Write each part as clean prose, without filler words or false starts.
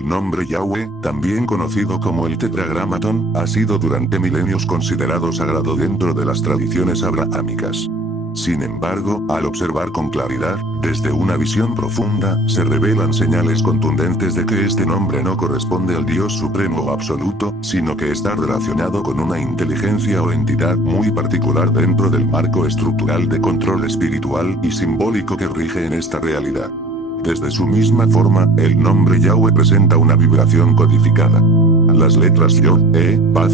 El nombre Yahweh, también conocido como el Tetragrámaton, ha sido durante milenios considerado sagrado dentro de las tradiciones abrahámicas. Sin embargo, al observar con claridad, desde una visión profunda, se revelan señales contundentes de que este nombre no corresponde al Dios supremo o absoluto, sino que está relacionado con una inteligencia o entidad muy particular dentro del marco estructural de control espiritual y simbólico que rige en esta realidad. Desde su misma forma, el nombre Yahweh presenta una vibración codificada. Las letras Yod, Baf,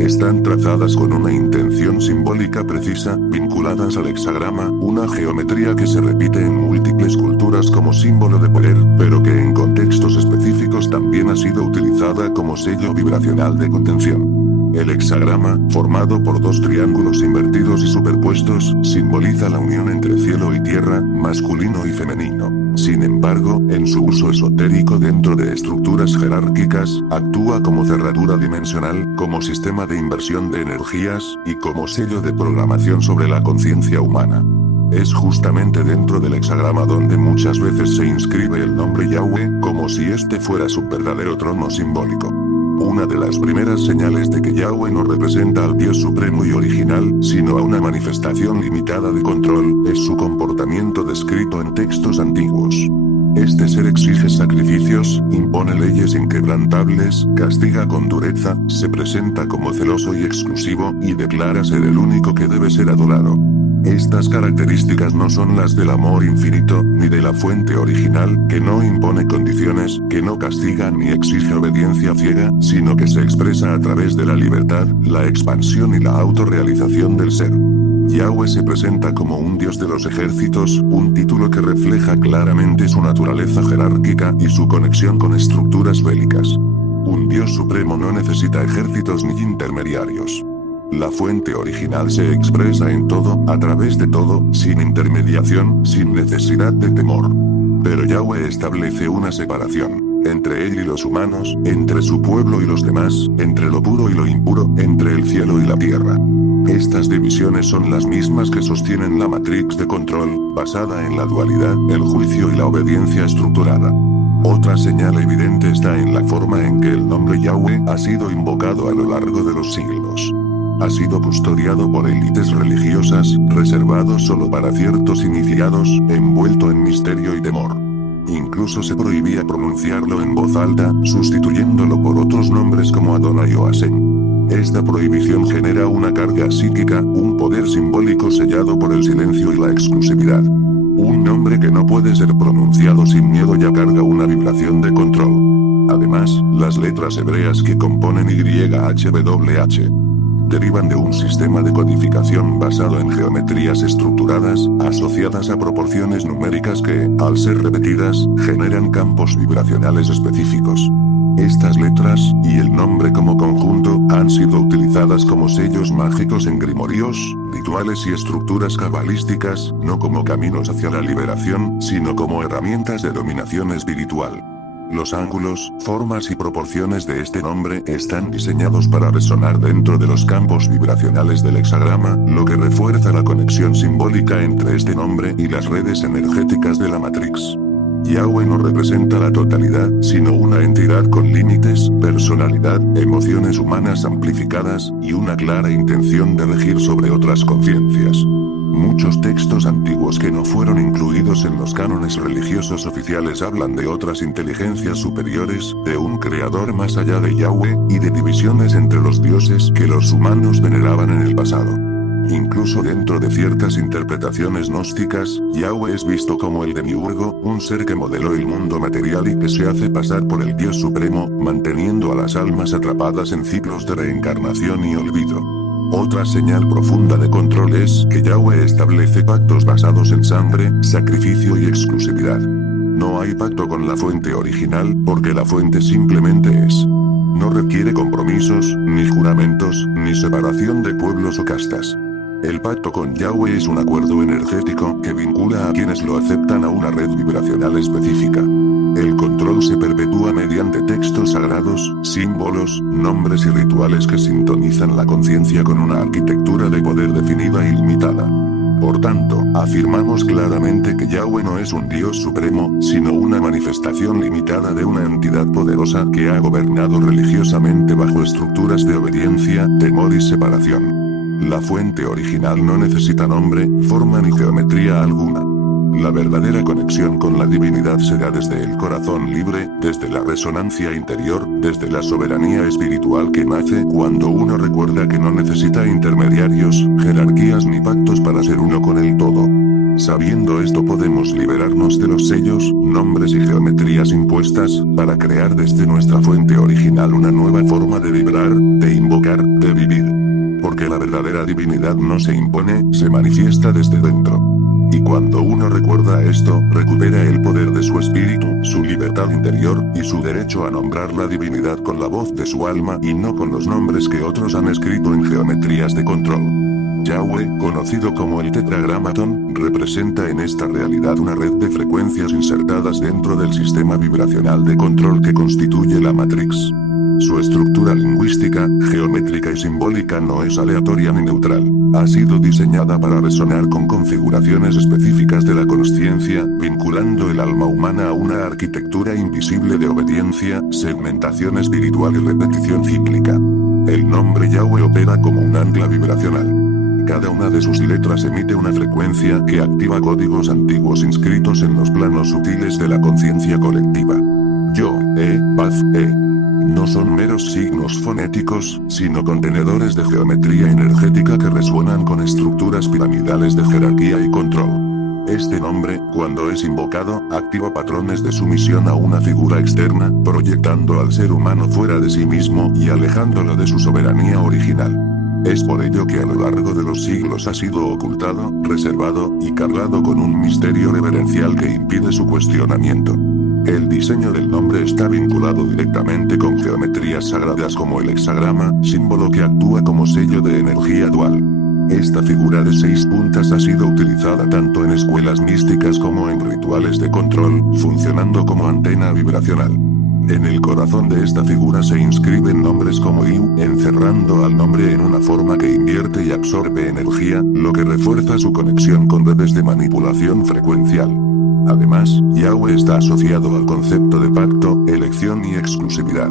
están trazadas con una intención simbólica precisa, vinculadas al hexagrama, una geometría que se repite en múltiples culturas como símbolo de poder, pero que en contextos específicos también ha sido utilizada como sello vibracional de contención. El hexagrama, formado por dos triángulos invertidos y superpuestos, simboliza la unión entre cielo y tierra, masculino y femenino. Sin embargo, en su uso esotérico dentro de estructuras jerárquicas, actúa como cerradura dimensional, como sistema de inversión de energías, y como sello de programación sobre la conciencia humana. Es justamente dentro del hexagrama donde muchas veces se inscribe el nombre Yahweh, como si este fuera su verdadero trono simbólico. Una de las primeras señales de que Yahweh no representa al Dios supremo y original, sino a una manifestación limitada de control, es su comportamiento descrito en textos antiguos. Este ser exige sacrificios, impone leyes inquebrantables, castiga con dureza, se presenta como celoso y exclusivo, y declara ser el único que debe ser adorado. Estas características no son las del amor infinito, ni de la fuente original, que no impone condiciones, que no castiga ni exige obediencia ciega, sino que se expresa a través de la libertad, la expansión y la autorrealización del ser. Yahweh se presenta como un dios de los ejércitos, un título que refleja claramente su naturaleza jerárquica y su conexión con estructuras bélicas. Un dios supremo no necesita ejércitos ni intermediarios. La fuente original se expresa en todo, a través de todo, sin intermediación, sin necesidad de temor. Pero Yahweh establece una separación, entre él y los humanos, entre su pueblo y los demás, entre lo puro y lo impuro, entre el cielo y la tierra. Estas divisiones son las mismas que sostienen la matrix de control, basada en la dualidad, el juicio y la obediencia estructurada. Otra señal evidente está en la forma en que el nombre Yahweh ha sido invocado a lo largo de los siglos. Ha sido custodiado por élites religiosas, reservado solo para ciertos iniciados, envuelto en misterio y temor. Incluso se prohibía pronunciarlo en voz alta, sustituyéndolo por otros nombres como Adonai o Hashem. Esta prohibición genera una carga psíquica, un poder simbólico sellado por el silencio y la exclusividad. Un nombre que no puede ser pronunciado sin miedo ya carga una vibración de control. Además, las letras hebreas que componen YHWH derivan de un sistema de codificación basado en geometrías estructuradas, asociadas a proporciones numéricas que, al ser repetidas, generan campos vibracionales específicos. Estas letras, y el nombre como conjunto, han sido utilizadas como sellos mágicos en grimorios, rituales y estructuras cabalísticas, no como caminos hacia la liberación, sino como herramientas de dominación espiritual. Los ángulos, formas y proporciones de este nombre están diseñados para resonar dentro de los campos vibracionales del hexagrama, lo que refuerza la conexión simbólica entre este nombre y las redes energéticas de la Matrix. Yahweh no representa la totalidad, sino una entidad con límites, personalidad, emociones humanas amplificadas, y una clara intención de regir sobre otras conciencias. Muchos textos antiguos que no fueron incluidos en los cánones religiosos oficiales hablan de otras inteligencias superiores, de un creador más allá de Yahweh, y de divisiones entre los dioses que los humanos veneraban en el pasado. Incluso dentro de ciertas interpretaciones gnósticas, Yahweh es visto como el demiurgo, un ser que modeló el mundo material y que se hace pasar por el Dios Supremo, manteniendo a las almas atrapadas en ciclos de reencarnación y olvido. Otra señal profunda de control es que Yahweh establece pactos basados en sangre, sacrificio y exclusividad. No hay pacto con la fuente original, porque la fuente simplemente es. No requiere compromisos, ni juramentos, ni separación de pueblos o castas. El pacto con Yahweh es un acuerdo energético que vincula a quienes lo aceptan a una red vibracional específica. El control se perpetúa mediante textos sagrados, símbolos, nombres y rituales que sintonizan la conciencia con una arquitectura de poder definida y limitada. Por tanto, afirmamos claramente que Yahweh no es un Dios supremo, sino una manifestación limitada de una entidad poderosa que ha gobernado religiosamente bajo estructuras de obediencia, temor y separación. La fuente original no necesita nombre, forma ni geometría alguna. La verdadera conexión con la divinidad se da desde el corazón libre, desde la resonancia interior, desde la soberanía espiritual que nace cuando uno recuerda que no necesita intermediarios, jerarquías ni pactos para ser uno con el todo. Sabiendo esto podemos liberarnos de los sellos, nombres y geometrías impuestas, para crear desde nuestra fuente original una nueva forma de vibrar, de invocar, de vivir. Porque la verdadera divinidad no se impone, se manifiesta desde dentro. Y cuando uno recuerda esto, recupera el poder de su espíritu, su libertad interior, y su derecho a nombrar la divinidad con la voz de su alma y no con los nombres que otros han escrito en geometrías de control. Yahweh, conocido como el Tetragramatón, representa en esta realidad una red de frecuencias insertadas dentro del sistema vibracional de control que constituye la Matrix. Su estructura lingüística, geométrica y simbólica no es aleatoria ni neutral. Ha sido diseñada para resonar con configuraciones específicas de la consciencia, vinculando el alma humana a una arquitectura invisible de obediencia, segmentación espiritual y repetición cíclica. El nombre Yahweh opera como un ancla vibracional. Cada una de sus letras emite una frecuencia que activa códigos antiguos inscritos en los planos sutiles de la conciencia colectiva. Yo, Paz, no son meros signos fonéticos, sino contenedores de geometría energética que resuenan con estructuras piramidales de jerarquía y control. Este nombre, cuando es invocado, activa patrones de sumisión a una figura externa, proyectando al ser humano fuera de sí mismo y alejándolo de su soberanía original. Es por ello que a lo largo de los siglos ha sido ocultado, reservado y cargado con un misterio reverencial que impide su cuestionamiento. El diseño del nombre está vinculado directamente con geometrías sagradas como el hexagrama, símbolo que actúa como sello de energía dual. Esta figura de 6 puntas ha sido utilizada tanto en escuelas místicas como en rituales de control, funcionando como antena vibracional. En el corazón de esta figura se inscriben nombres como Iu, encerrando al nombre en una forma que invierte y absorbe energía, lo que refuerza su conexión con redes de manipulación frecuencial. Además, Yahweh está asociado al concepto de pacto, elección y exclusividad.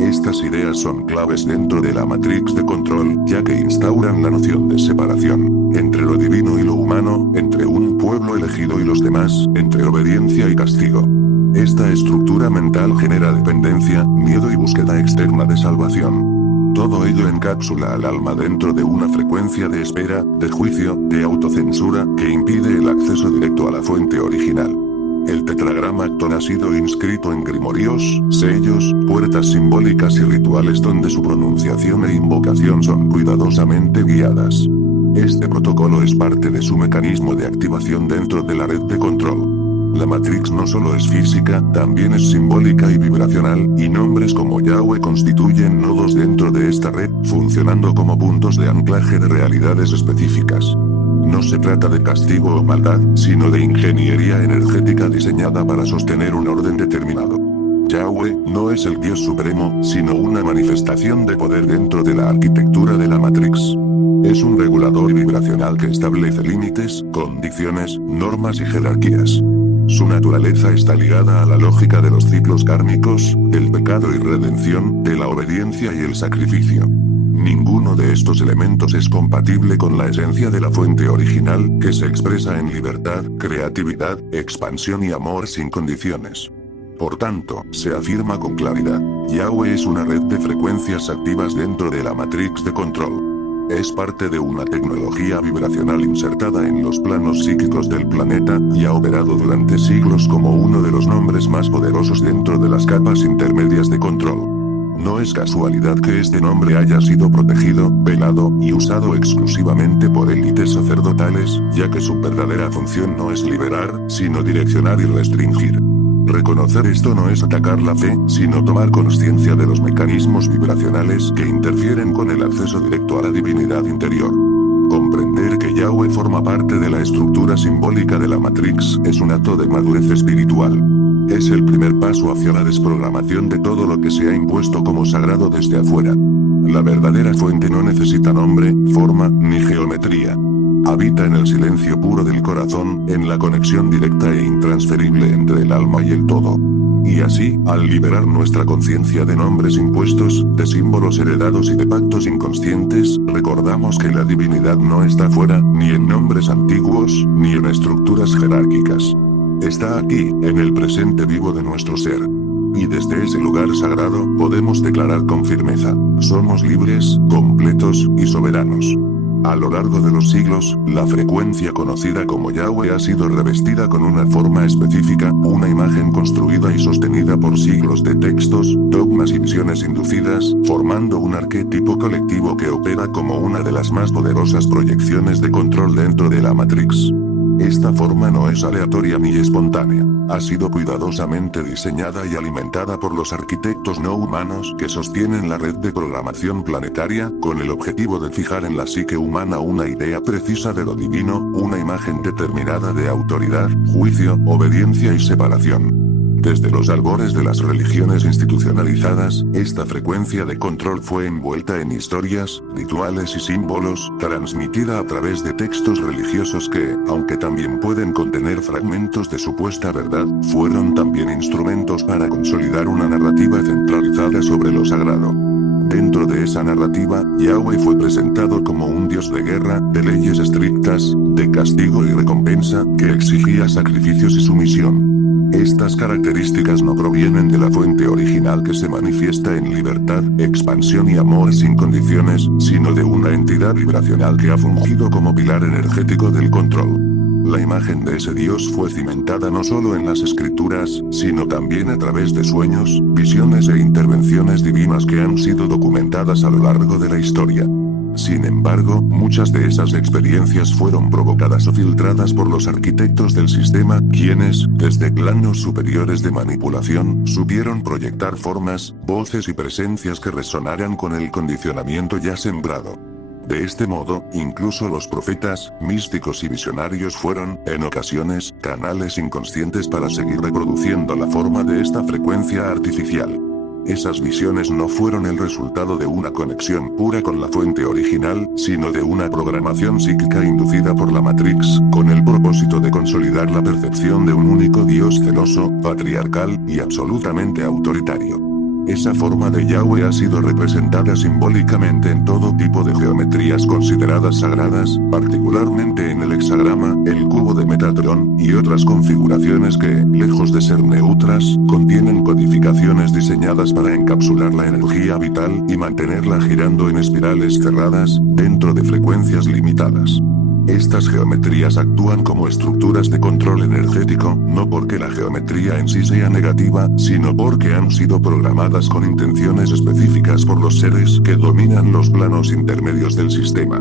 Estas ideas son claves dentro de la Matrix de control, ya que instauran la noción de separación, entre lo divino y lo humano, entre un pueblo elegido y los demás, entre obediencia y castigo. Esta estructura mental genera dependencia, miedo y búsqueda externa de salvación. Todo ello encapsula al alma dentro de una frecuencia de espera, de juicio, de autocensura, que impide el acceso directo a la fuente original. El tetragramatón ha sido inscrito en grimorios, sellos, puertas simbólicas y rituales donde su pronunciación e invocación son cuidadosamente guiadas. Este protocolo es parte de su mecanismo de activación dentro de la red de control. La Matrix no solo es física, también es simbólica y vibracional, y nombres como Yahweh constituyen nodos dentro de esta red, funcionando como puntos de anclaje de realidades específicas. No se trata de castigo o maldad, sino de ingeniería energética diseñada para sostener un orden determinado. Yahweh no es el Dios supremo, sino una manifestación de poder dentro de la arquitectura de la Matrix. Es un regulador vibracional que establece límites, condiciones, normas y jerarquías. Su naturaleza está ligada a la lógica de los ciclos kármicos, del pecado y redención, de la obediencia y el sacrificio. Ninguno de estos elementos es compatible con la esencia de la fuente original, que se expresa en libertad, creatividad, expansión y amor sin condiciones. Por tanto, se afirma con claridad, Yahweh es una red de frecuencias activas dentro de la Matrix de control. Es parte de una tecnología vibracional insertada en los planos psíquicos del planeta, y ha operado durante siglos como uno de los nombres más poderosos dentro de las capas intermedias de control. No es casualidad que este nombre haya sido protegido, velado y usado exclusivamente por élites sacerdotales, ya que su verdadera función no es liberar, sino direccionar y restringir. Reconocer esto no es atacar la fe, sino tomar conciencia de los mecanismos vibracionales que interfieren con el acceso directo a la divinidad interior. Comprender que Yahweh forma parte de la estructura simbólica de la Matrix es un acto de madurez espiritual. Es el primer paso hacia la desprogramación de todo lo que se ha impuesto como sagrado desde afuera. La verdadera fuente no necesita nombre, forma, ni geometría. Habita en el silencio puro del corazón, en la conexión directa e intransferible entre el alma y el todo. Y así, al liberar nuestra conciencia de nombres impuestos, de símbolos heredados y de pactos inconscientes, recordamos que la divinidad no está fuera, ni en nombres antiguos, ni en estructuras jerárquicas. Está aquí, en el presente vivo de nuestro ser. Y desde ese lugar sagrado, podemos declarar con firmeza: somos libres, completos y soberanos. A lo largo de los siglos, la frecuencia conocida como Yahweh ha sido revestida con una forma específica, una imagen construida y sostenida por siglos de textos, dogmas y visiones inducidas, formando un arquetipo colectivo que opera como una de las más poderosas proyecciones de control dentro de la Matrix. Esta forma no es aleatoria ni espontánea. Ha sido cuidadosamente diseñada y alimentada por los arquitectos no humanos que sostienen la red de programación planetaria, con el objetivo de fijar en la psique humana una idea precisa de lo divino, una imagen determinada de autoridad, juicio, obediencia y separación. Desde los albores de las religiones institucionalizadas, esta frecuencia de control fue envuelta en historias, rituales y símbolos, transmitida a través de textos religiosos que, aunque también pueden contener fragmentos de supuesta verdad, fueron también instrumentos para consolidar una narrativa centralizada sobre lo sagrado. Dentro de esa narrativa, Yahweh fue presentado como un dios de guerra, de leyes estrictas, de castigo y recompensa, que exigía sacrificios y sumisión. Estas características no provienen de la fuente original que se manifiesta en libertad, expansión y amor sin condiciones, sino de una entidad vibracional que ha fungido como pilar energético del control. La imagen de ese Dios fue cimentada no solo en las escrituras, sino también a través de sueños, visiones e intervenciones divinas que han sido documentadas a lo largo de la historia. Sin embargo, muchas de esas experiencias fueron provocadas o filtradas por los arquitectos del sistema, quienes, desde planos superiores de manipulación, supieron proyectar formas, voces y presencias que resonaran con el condicionamiento ya sembrado. De este modo, incluso los profetas, místicos y visionarios fueron, en ocasiones, canales inconscientes para seguir reproduciendo la forma de esta frecuencia artificial. Esas visiones no fueron el resultado de una conexión pura con la fuente original, sino de una programación psíquica inducida por la Matrix, con el propósito de consolidar la percepción de un único Dios celoso, patriarcal y absolutamente autoritario. Esa forma de Yahweh ha sido representada simbólicamente en todo tipo de geometrías consideradas sagradas, particularmente en el hexagrama, el cubo de Metatron, y otras configuraciones que, lejos de ser neutras, contienen codificaciones diseñadas para encapsular la energía vital y mantenerla girando en espirales cerradas, dentro de frecuencias limitadas. Estas geometrías actúan como estructuras de control energético, no porque la geometría en sí sea negativa, sino porque han sido programadas con intenciones específicas por los seres que dominan los planos intermedios del sistema.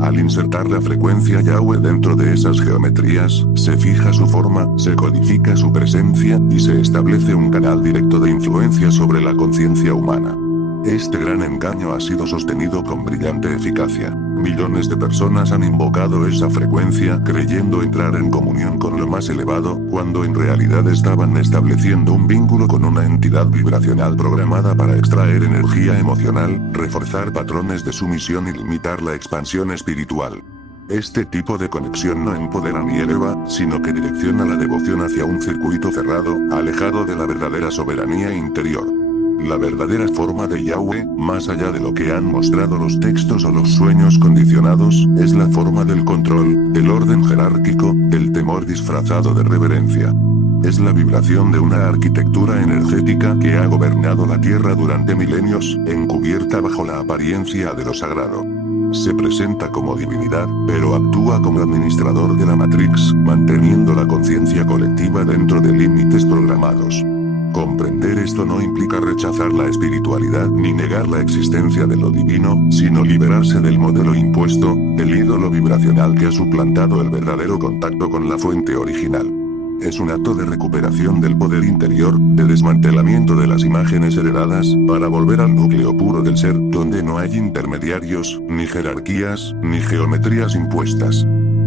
Al insertar la frecuencia Yahweh dentro de esas geometrías, se fija su forma, se codifica su presencia, y se establece un canal directo de influencia sobre la conciencia humana. Este gran engaño ha sido sostenido con brillante eficacia. Millones de personas han invocado esa frecuencia creyendo entrar en comunión con lo más elevado, cuando en realidad estaban estableciendo un vínculo con una entidad vibracional programada para extraer energía emocional, reforzar patrones de sumisión y limitar la expansión espiritual. Este tipo de conexión no empodera ni eleva, sino que direcciona la devoción hacia un circuito cerrado, alejado de la verdadera soberanía interior. La verdadera forma de Yahweh, más allá de lo que han mostrado los textos o los sueños condicionados, es la forma del control, del orden jerárquico, del temor disfrazado de reverencia. Es la vibración de una arquitectura energética que ha gobernado la Tierra durante milenios, encubierta bajo la apariencia de lo sagrado. Se presenta como divinidad, pero actúa como administrador de la Matrix, manteniendo la conciencia colectiva dentro de límites programados. Comprender esto no implica rechazar la espiritualidad ni negar la existencia de lo divino, sino liberarse del modelo impuesto, del ídolo vibracional que ha suplantado el verdadero contacto con la fuente original. Es un acto de recuperación del poder interior, de desmantelamiento de las imágenes heredadas, para volver al núcleo puro del ser, donde no hay intermediarios, ni jerarquías, ni geometrías impuestas.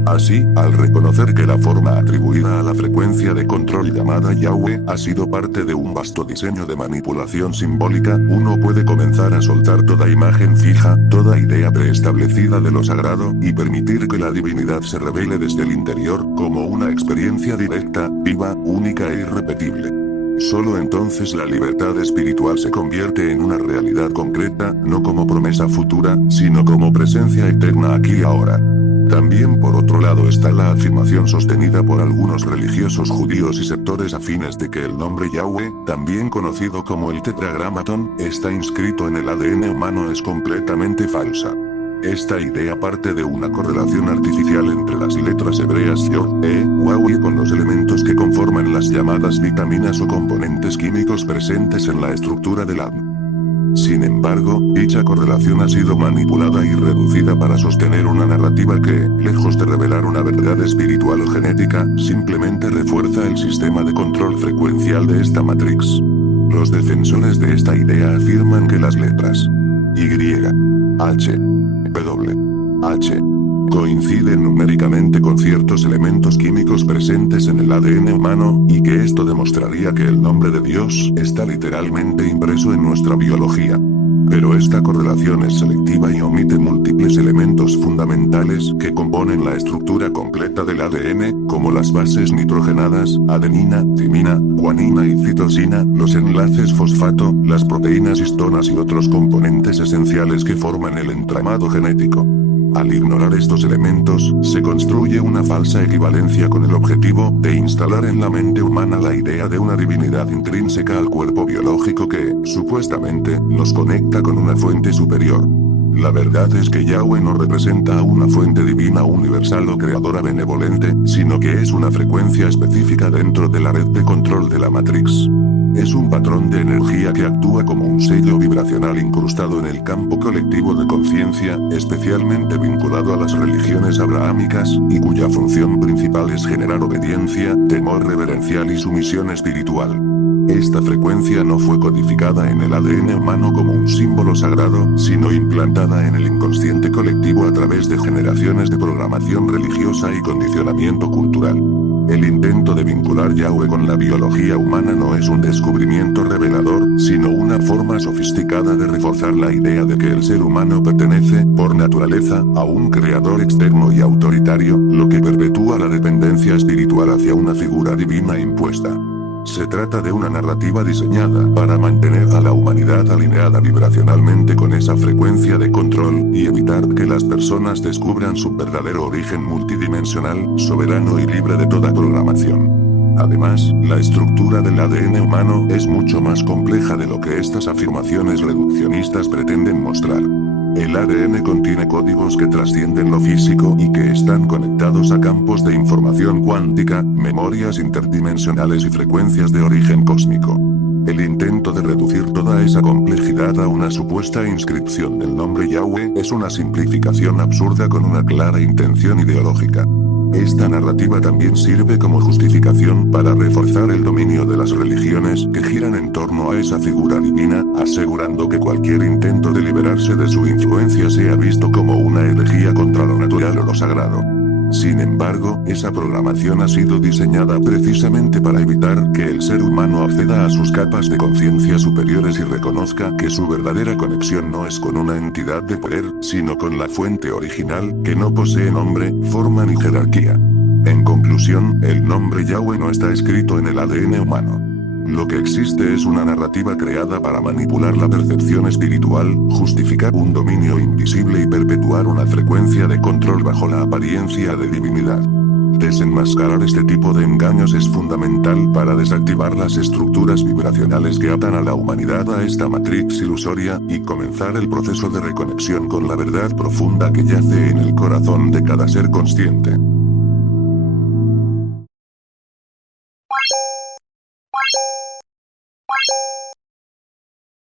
Así, al reconocer que la forma atribuida a la frecuencia de control llamada Yahweh ha sido parte de un vasto diseño de manipulación simbólica, uno puede comenzar a soltar toda imagen fija, toda idea preestablecida de lo sagrado, y permitir que la divinidad se revele desde el interior, como una experiencia directa, viva, única e irrepetible. Solo entonces la libertad espiritual se convierte en una realidad concreta, no como promesa futura, sino como presencia eterna aquí y ahora. También por otro lado está la afirmación sostenida por algunos religiosos judíos y sectores afines de que el nombre Yahweh, también conocido como el Tetragramatón, está inscrito en el ADN humano es completamente falsa. Esta idea parte de una correlación artificial entre las letras hebreas Yod, Waw con los elementos que conforman las llamadas vitaminas o componentes químicos presentes en la estructura del ADN. Sin embargo, dicha correlación ha sido manipulada y reducida para sostener una narrativa que, lejos de revelar una verdad espiritual o genética, simplemente refuerza el sistema de control frecuencial de esta matrix. Los defensores de esta idea afirman que las letras Y, H, W, H coinciden numéricamente con ciertos elementos químicos presentes en el ADN humano, y que esto demostraría que el nombre de Dios está literalmente impreso en nuestra biología. Pero esta correlación es selectiva y omite múltiples elementos fundamentales que componen la estructura completa del ADN, como las bases nitrogenadas, adenina, timina, guanina y citosina, los enlaces fosfato, las proteínas histonas y otros componentes esenciales que forman el entramado genético. Al ignorar estos elementos, se construye una falsa equivalencia con el objetivo de instalar en la mente humana la idea de una divinidad intrínseca al cuerpo biológico que, supuestamente, nos conecta con una fuente superior. La verdad es que Yahweh no representa a una fuente divina universal o creadora benevolente, sino que es una frecuencia específica dentro de la red de control de la Matrix. Es un patrón de energía que actúa como un sello vibracional incrustado en el campo colectivo de conciencia, especialmente vinculado a las religiones abrahámicas, y cuya función principal es generar obediencia, temor reverencial y sumisión espiritual. Esta frecuencia no fue codificada en el ADN humano como un símbolo sagrado, sino implantada en el inconsciente colectivo a través de generaciones de programación religiosa y condicionamiento cultural. El intento de vincular Yahweh con la biología humana no es un descubrimiento revelador, sino una forma sofisticada de reforzar la idea de que el ser humano pertenece, por naturaleza, a un creador externo y autoritario, lo que perpetúa la dependencia espiritual hacia una figura divina impuesta. Se trata de una narrativa diseñada para mantener a la humanidad alineada vibracionalmente con esa frecuencia de control, y evitar que las personas descubran su verdadero origen multidimensional, soberano y libre de toda programación. Además, la estructura del ADN humano es mucho más compleja de lo que estas afirmaciones reduccionistas pretenden mostrar. El ADN contiene códigos que trascienden lo físico y que están conectados a campos de información cuántica, memorias interdimensionales y frecuencias de origen cósmico. El intento de reducir toda esa complejidad a una supuesta inscripción del nombre Yahweh es una simplificación absurda con una clara intención ideológica. Esta narrativa también sirve como justificación para reforzar el dominio de las religiones que giran en torno a esa figura divina, asegurando que cualquier intento de liberarse de su influencia sea visto como una herejía contra lo natural o lo sagrado. Sin embargo, esa programación ha sido diseñada precisamente para evitar que el ser humano acceda a sus capas de conciencia superiores y reconozca que su verdadera conexión no es con una entidad de poder, sino con la fuente original, que no posee nombre, forma ni jerarquía. En conclusión, el nombre Yahweh no está escrito en el ADN humano. Lo que existe es una narrativa creada para manipular la percepción espiritual, justificar un dominio invisible y perpetuar una frecuencia de control bajo la apariencia de divinidad. Desenmascarar este tipo de engaños es fundamental para desactivar las estructuras vibracionales que atan a la humanidad a esta matrix ilusoria, y comenzar el proceso de reconexión con la verdad profunda que yace en el corazón de cada ser consciente.